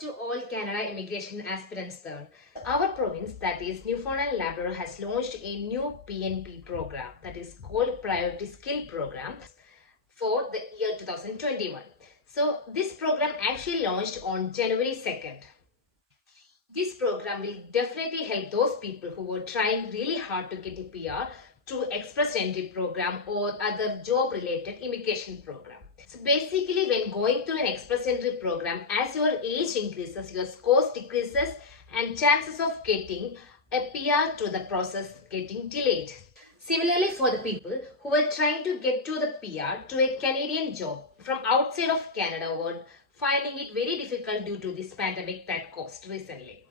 to all Canada immigration aspirants there. Our province, that is Newfoundland Labrador, has launched a new PNP program that is called Priority Skill Program for the year 2021. So this program actually launched on January 2nd. This program will definitely help those people who were trying really hard to get a PR through express entry program or other job related immigration program. So basically, when going through an express entry program, as your age increases, your scores decreases and chances of getting a PR through the process getting delayed. Similarly, for the people who were trying to get to the PR to a Canadian job from outside of Canada were finding it very difficult due to this pandemic that caused recently.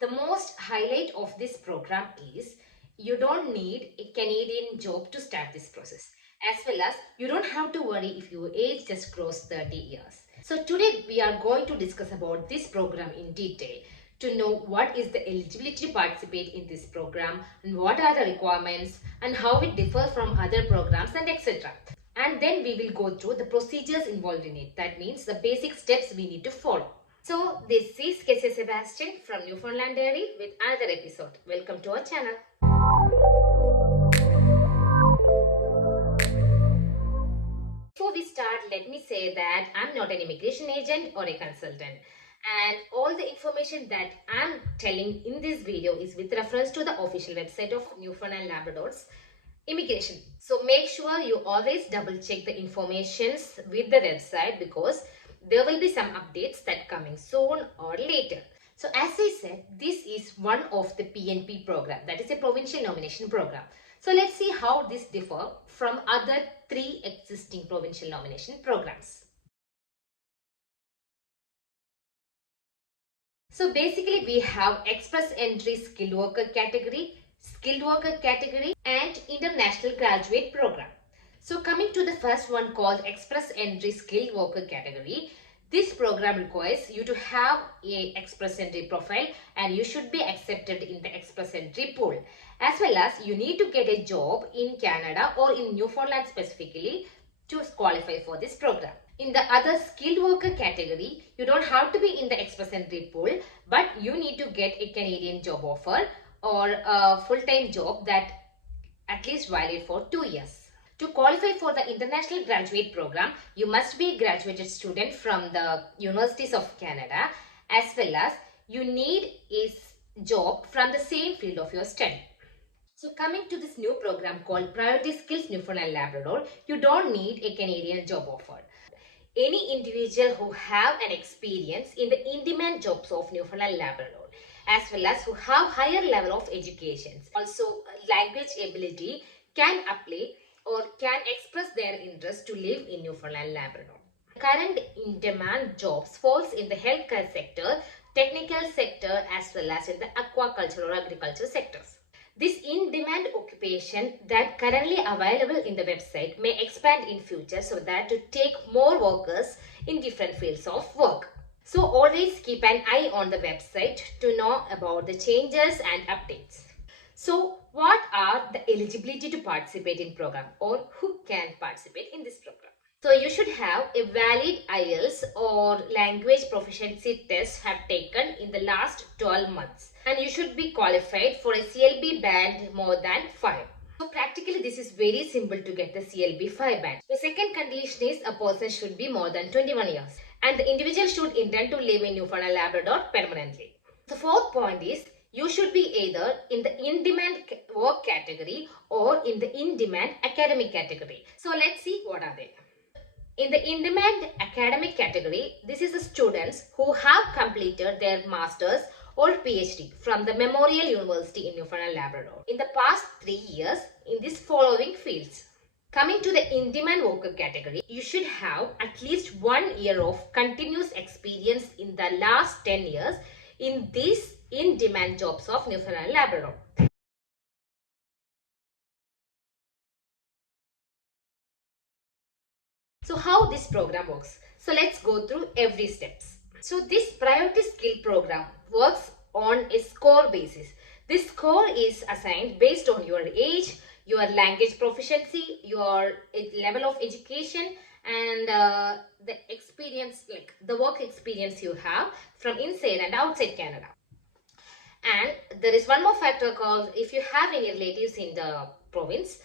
The most highlight of this program is you don't need a Canadian job to start this process, as well as you don't have to worry if your age just crossed 30 years. So today we are going to discuss about this program in detail to know what is the eligibility to participate in this program and what are the requirements and how it differs from other programs and etc. And then we will go through the procedures involved in it. That means the basic steps we need to follow. So this is Casey Sebastian from Newfoundland Dairy with another episode. Welcome to our channel. Before we start, let me say that I'm not an immigration agent or a consultant. And all the information that I'm telling in this video is with reference to the official website of Newfoundland Labrador's immigration. So make sure you always double check the informations with the website because there will be some updates that coming soon or later. So as I said, this is one of the PNP program, that is a Provincial Nomination program. So let's see how this differ from other 3 existing Provincial Nomination programs. So basically we have Express Entry Skilled Worker category, Skilled Worker category and International Graduate program. So coming to the first one called Express Entry Skilled Worker category, this program requires you to have a Express Entry profile and you should be accepted in the Express Entry pool. As well as you need to get a job in Canada or in Newfoundland specifically to qualify for this program. In the other skilled worker category, you don't have to be in the Express Entry pool, but you need to get a Canadian job offer or a full-time job that at least valid for 2 years. To qualify for the International Graduate Program, you must be a graduated student from the Universities of Canada, as well as you need a job from the same field of your study. So coming to this new program called Priority Skills Newfoundland Labrador, you don't need a Canadian job offer. Any individual who have an experience in the in-demand jobs of Newfoundland Labrador, as well as who have higher level of education, also language ability, can apply or can express their interest to live in Newfoundland Labrador. Current in-demand jobs falls in the healthcare sector, technical sector as well as in the aquaculture or agriculture sectors. This in-demand occupation that currently available in the website may expand in future so that to take more workers in different fields of work. So always keep an eye on the website to know about the changes and updates. So what are the eligibility to participate in program or who can participate in this program? So you should have a valid IELTS or language proficiency test have taken in the last 12 months. And you should be qualified for a CLB band more than 5. So practically this is very simple to get the CLB 5 band. The second condition is a person should be more than 21 years. And the individual should intend to live in Newfoundland Labrador permanently. The fourth point is you should be either in the in-demand work category or in the in-demand academic category. So let's see what are they. In the in-demand academic category, this is the students who have completed their master's or PhD from the Memorial University in Newfoundland Labrador in the past 3 years in these following fields. Coming to the in-demand worker category, you should have at least 1 year of continuous experience in the last 10 years in these in-demand jobs of Newfoundland Labrador. So how this program works? So let's go through every steps. So this priority skill program works on a score basis. This score is assigned based on your age, your language proficiency, your level of education and the experience, like the work experience you have from inside and outside Canada. And there is one more factor called, if you have any relatives in the province,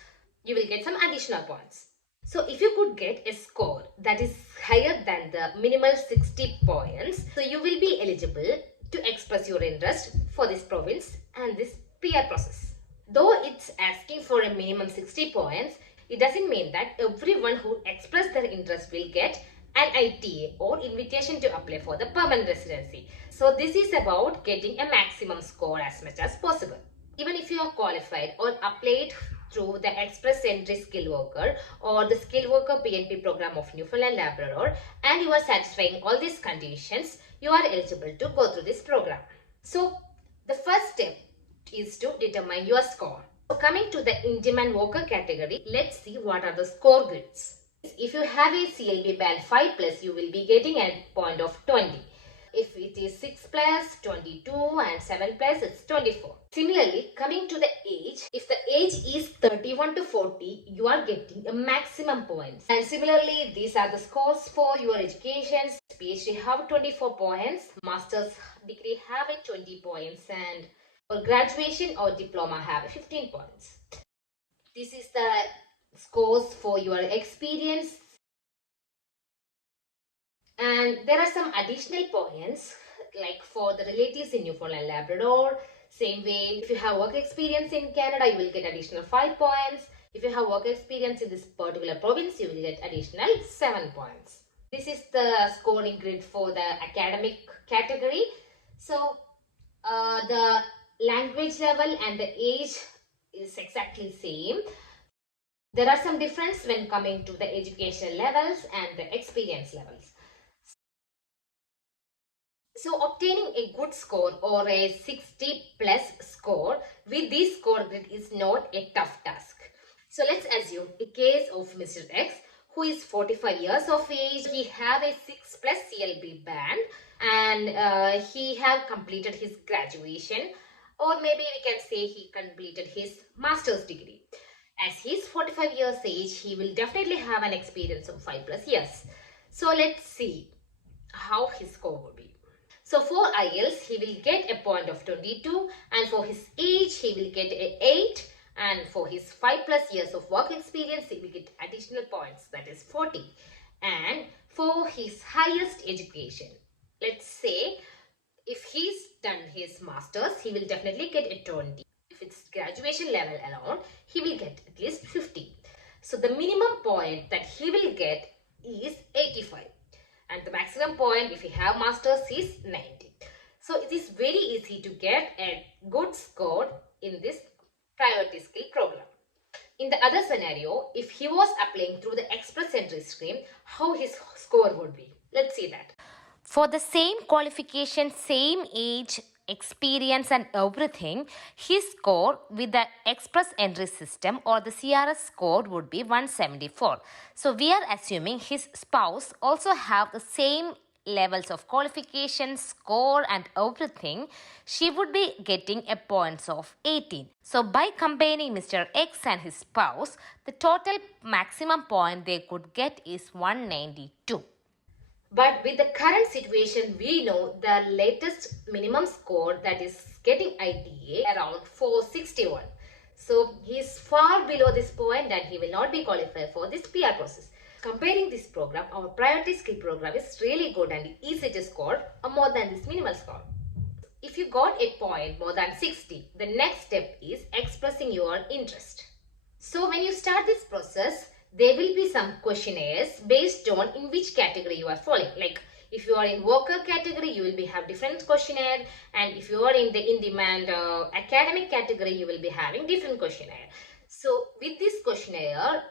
you will get some additional points. So if you could get a score that is higher than the minimal 60 points, so you will be eligible to express your interest for this province and this PR process. Though it's asking for a minimum 60 points, it doesn't mean that everyone who expressed their interest will get an ITA or invitation to apply for the permanent residency. So this is about getting a maximum score as much as possible. Even if you are qualified or applied through the Express Entry Skilled Worker or the Skilled Worker PNP program of Newfoundland Labrador, and you are satisfying all these conditions, you are eligible to go through this program. So the first step is to determine your score. So coming to the in-demand worker category, let's see what are the score grids. If you have a CLB band 5 plus, you will be getting a point of 20. If it is 6 plus, 22, and 7 plus, it's 24. Similarly, coming to the age, if the age is 31 to 40, you are getting a maximum points. And similarly, these are the scores for your education. PhD have 24 points, master's degree have a 20 points, and for graduation or diploma have 15 points. This is the scores for your experience. And there are some additional points like for the relatives in Newfoundland Labrador. Same way, if you have work experience in Canada, you will get additional 5 points. If you have work experience in this particular province, you will get additional 7 points. This is the scoring grid for the academic category. So the language level and the age is exactly same. There are some difference when coming to the education levels and the experience levels. So obtaining a good score or a 60 plus score with this score grid is not a tough task. So let's assume a case of Mr. X, who is 45 years of age. He have a 6 plus CLB band and he have completed his graduation, or maybe we can say he completed his master's degree. As he's 45 years age, he will definitely have an experience of 5 plus years. So let's see how his score will be. So for IELTS, he will get a point of 22, and for his age, he will get a 8, and for his 5 plus years of work experience, he will get additional points, that is 40. And for his highest education, let's say if he's done his master's, he will definitely get a 20. If it's graduation level alone, he will get at least 50. So the minimum point that he will get is 85. And the maximum point if you have masters is 90. So it is very easy to get a good score in this priority skill program. In the other scenario, if he was applying through the express entry stream, how his score would be? Let's see that. For the same qualification, same age, experience and everything, his score with the express entry system or the CRS score would be 174. So we are assuming his spouse also have the same levels of qualification, score and everything. She would be getting a points of 18. So by combining Mr. X and his spouse, the total maximum point they could get is 192. But with the current situation, we know the latest minimum score that is getting ITA around 461. So he is far below this point and he will not be qualified for this PR process. Comparing this program, our priority skill program is really good and easy to score more than this minimal score. If you got a point more than 60, the next step is expressing your interest. So when you start this process, there will be some questionnaires based on in which category you are falling. Like if you are in worker category, you will have different questionnaire, and if you are in the in-demand academic category, you will be having different questionnaire. So with this questionnaire,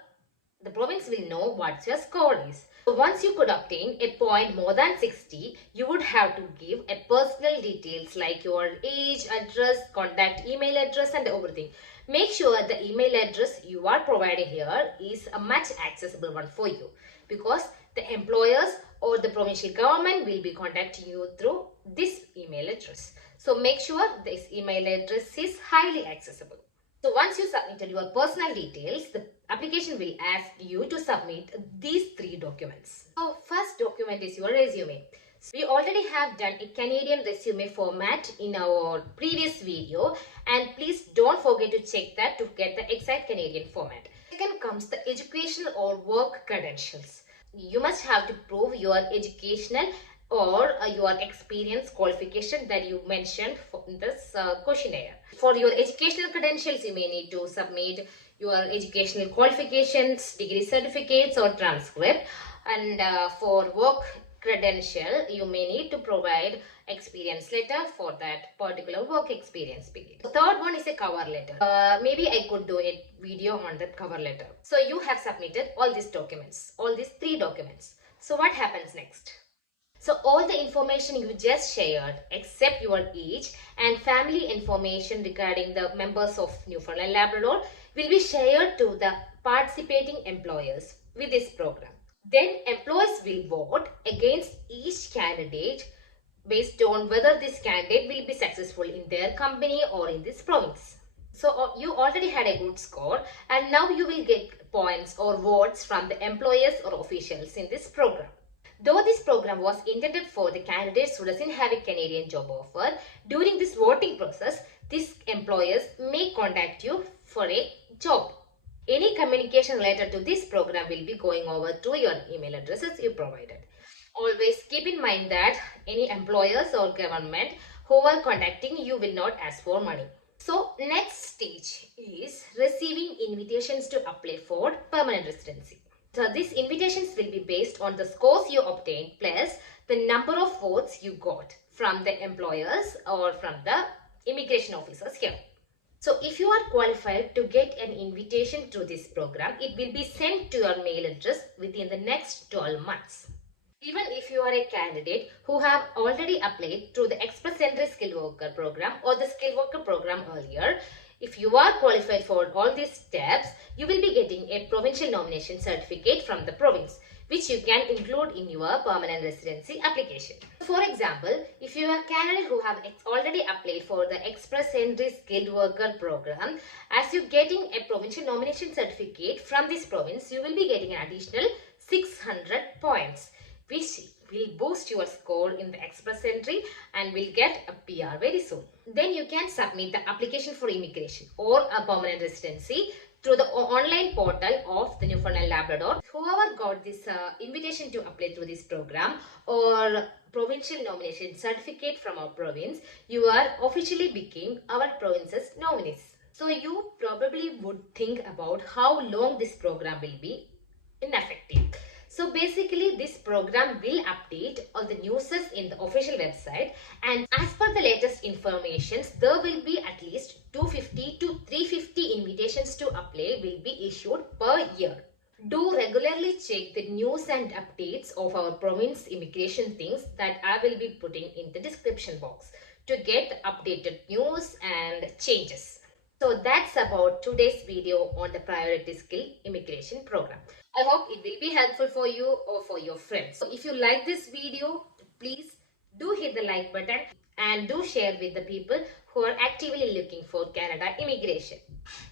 the province will know what your score is. So once you could obtain a point more than 60, you would have to give a personal details like your age, address, contact email address and everything. Make sure the email address you are providing here is a much accessible one for you, because the employers or the provincial government will be contacting you through this email address. So make sure this email address is highly accessible. So once you submitted your personal details, the application will ask you to submit these 3 documents. So first document is your resume. We already have done a Canadian resume format in our previous video, and please don't forget to check that to get the exact Canadian format. Second comes the educational or work credentials. You must have to prove your educational or your experience qualification that you mentioned in this questionnaire. For your educational credentials, you may need to submit your educational qualifications, degree certificates or transcript. And for work credential, you may need to provide experience letter for that particular work experience period. The third one is a cover letter. Maybe I could do a video on that cover letter. So you have submitted all these documents, all these 3 documents. So what happens next? So all the information you just shared except your age and family information regarding the members of Newfoundland Labrador will be shared to the participating employers with this program. Then employers will vote against each candidate based on whether this candidate will be successful in their company or in this province. So you already had a good score and now you will get points or votes from the employers or officials in this program. Though this program was intended for the candidates who doesn't have a Canadian job offer, during this voting process, these employers may contact you for a job. Any communication related to this program will be going over to your email addresses you provided. Always keep in mind that any employers or government who are contacting you will not ask for money. So next stage is receiving invitations to apply for permanent residency. So these invitations will be based on the scores you obtained plus the number of votes you got from the employers or from the immigration officers here. So if you are qualified to get an invitation to this program, it will be sent to your mail address within the next 12 months. Even if you are a candidate who have already applied through the Express Entry Skilled Worker program or the Skilled Worker program earlier, if you are qualified for all these steps, you will be getting a Provincial Nomination certificate from the province, which you can include in your permanent residency application. For example, if you are a candidate who have already applied for the Express Entry Skilled Worker program, as you getting a Provincial Nomination certificate from this province, you will be getting an additional 600 points, which will boost your score in the Express Entry and will get a PR very soon. Then you can submit the application for immigration or a permanent residency through the online portal of the Newfoundland Labrador. Whoever got this invitation to apply through this program or provincial nomination certificate from our province, you are officially became our province's nominees. So you probably would think about how long this program will be ineffective. So basically this program will update all the newses in the official website, and as per the latest informations, there will be at least 250 to 350 invitations to apply will be issued per year. Do regularly check the news and updates of our province immigration things that I will be putting in the description box to get updated news and changes. So that's about today's video on the Priority Skill Immigration Program. I hope it will be helpful for you or for your friends. So if you like this video, please do hit the like button and do share with the people who are actively looking for Canada immigration.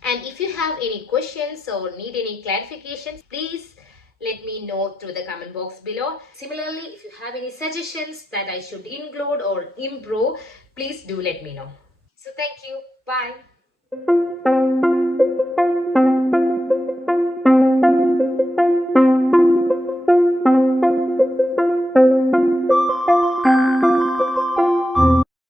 And if you have any questions or need any clarifications, please let me know through the comment box below. Similarly, if you have any suggestions that I should include or improve, please do let me know. So thank you. Bye.